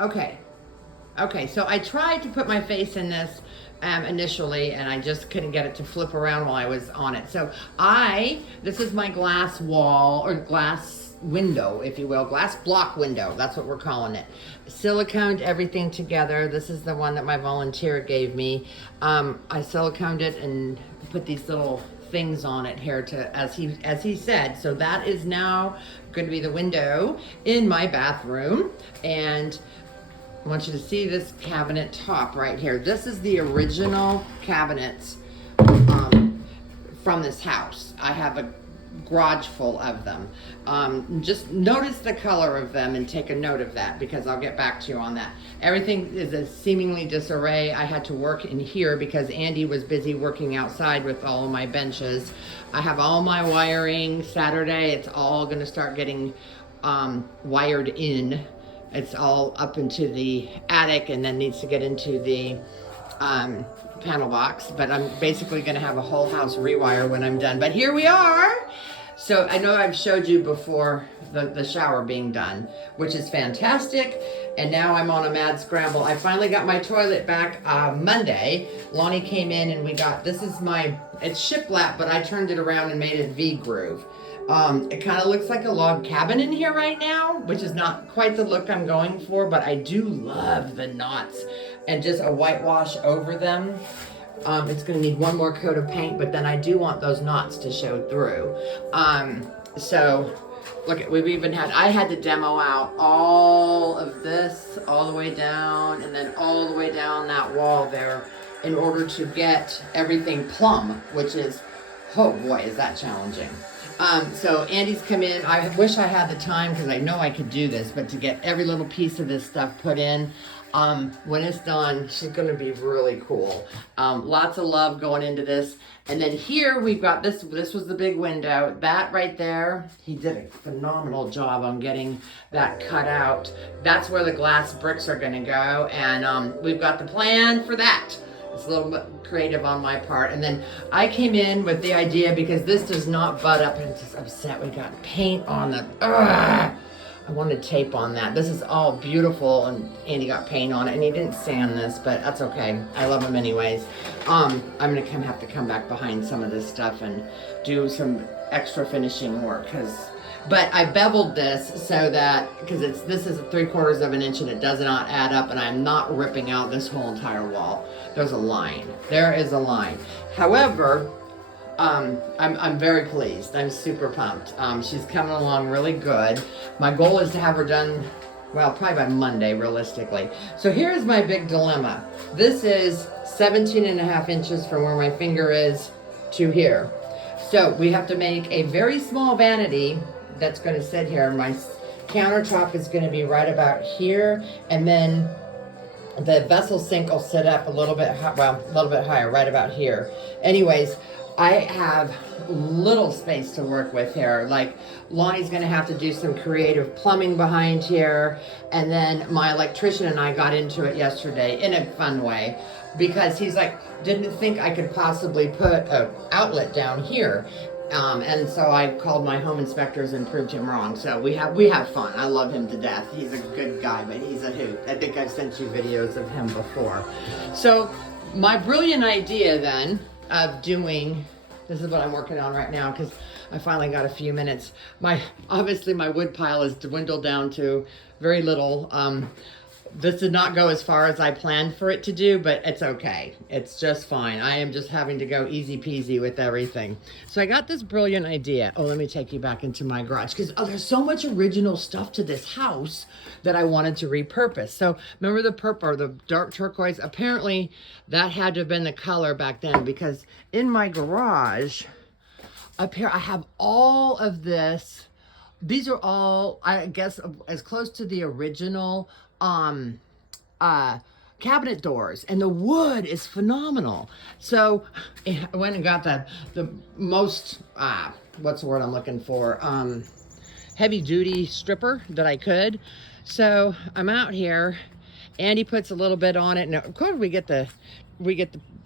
Okay. Okay, so I tried to put my face in this initially, and I just couldn't get it to flip around while I was on it. So this is my glass wall, or glass window, if you will, glass block window. That's what we're calling it. Siliconed everything together. This is the one that my volunteer gave me. I siliconed it and put these little things on it here to, as he said. So that is now going to be the window in my bathroom. And I want you to see this cabinet top right here. This is the original cabinets from this house. I have a garage full of them. Just notice the color of them and take a note of that, because I'll get back to you on that. Everything is a seemingly disarray. I had to work in here because Andy was busy working outside with all of my benches. I have all my wiring. Saturday, it's all gonna start getting wired in. It's all up into the attic and then needs to get into the panel box. But I'm basically going to have a whole house rewire when I'm done. But here we are. So I know I've showed you before the shower being done, which is fantastic. And now I'm on a mad scramble. I finally got my toilet back Monday. Lonnie came in and we got, it's shiplap, but I turned it around and made it V-groove. It kind of looks like a log cabin in here right now, which is not quite the look I'm going for, but I do love the knots and just a whitewash over them. It's going to need one more coat of paint, but then I do want those knots to show through. So look, I had to demo out all of this all the way down and then all the way down that wall there in order to get everything plumb, which is, oh boy, is that challenging. So Andy's come in. I wish I had the time, because I know I could do this, but to get every little piece of this stuff put in, when it's done, she's going to be really cool. Lots of love going into this. And then here we've got this was the big window. That right there, he did a phenomenal job on getting that cut out. That's where the glass bricks are going to go. And we've got the plan for that. It's a little bit creative on my part. And then I came in with the idea, because this does not butt up, and I'm just upset we got paint on the, I wanted tape on that. This is all beautiful, and Andy got paint on it, and he didn't sand this, but that's okay. I love him anyways. I'm gonna have to come back behind some of this stuff and do some extra finishing work, but I beveled this so that, because this is 3/4 of an inch and it does not add up, and I'm not ripping out this whole entire wall. There's a line. There is a line. However, I'm very pleased. I'm super pumped. She's coming along really good. My goal is to have her done, well, probably by Monday, realistically. So here's my big dilemma. This is 17.5 inches from where my finger is to here. So we have to make a very small vanity that's going to sit here. My countertop is going to be right about here, and then the vessel sink will sit up a little bit higher, right about here. Anyways, I have little space to work with here. Like, Lonnie's going to have to do some creative plumbing behind here, and then my electrician and I got into it yesterday in a fun way, because he's like, didn't think I could possibly put an outlet down here. And so I called my home inspectors and proved him wrong. So we have fun. I love him to death. He's a good guy, but he's a hoot. I think I've sent you videos of him before. So my brilliant idea then of doing, this is what I'm working on right now, because I finally got a few minutes. Obviously my wood pile is dwindled down to very little. This did not go as far as I planned for it to do, but it's okay. It's just fine. I am just having to go easy peasy with everything. So I got this brilliant idea. Oh, let me take you back into my garage, because there's so much original stuff to this house that I wanted to repurpose. So remember the purple, or the dark turquoise? Apparently that had to have been the color back then, because in my garage up here, I have all of this. These are all, I guess, as close to the original cabinet doors, and the wood is phenomenal. So I went and got the most what's the word I'm looking for, heavy duty stripper that I could. So I'm out here, Andy puts a little bit on it, and of course we get the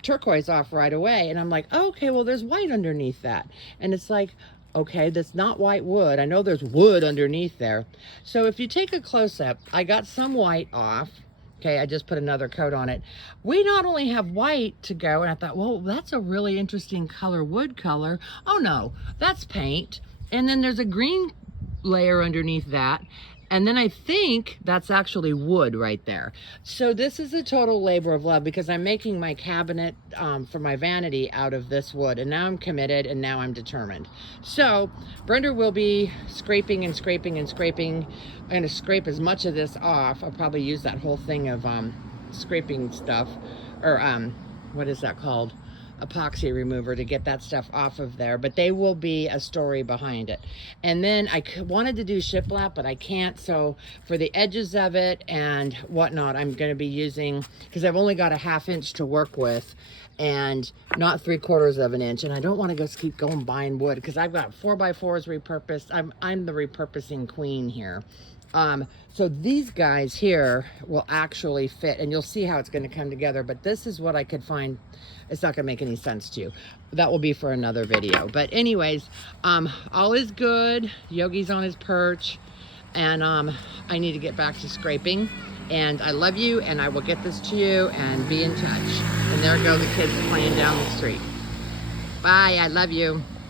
turquoise off right away, and I'm like, oh, okay, well, there's white underneath that, and it's like, okay, that's not white wood. I know there's wood underneath there. So if you take a close-up, I got some white off. Okay, I just put another coat on it. We not only have white to go, and I thought, well, that's a really interesting color, wood color. Oh no, that's paint. And then there's a green layer underneath that. And then I think that's actually wood right there. So this is a total labor of love because I'm making my cabinet for my vanity out of this wood. And now I'm committed and now I'm determined. So Brenda will be scraping and scraping and scraping. I'm gonna scrape as much of this off. I'll probably use that whole thing of scraping stuff, or what is that called? Epoxy remover, to get that stuff off of there, but they will be a story behind it. And then I wanted to do shiplap, but I can't, so for the edges of it and whatnot, I'm going to be using, because I've only got a 1/2 inch to work with and not 3/4 of an inch, and I don't want to keep going buying wood because I've got 4x4s repurposed. I'm the repurposing queen here. So these guys here will actually fit, and you'll see how it's going to come together, but this is what I could find. It's not going to make any sense to you. That will be for another video. But anyways, all is good. Yogi's on his perch, and I need to get back to scraping. And I love you, and I will get this to you, and be in touch. And there go the kids playing down the street. Bye, I love you.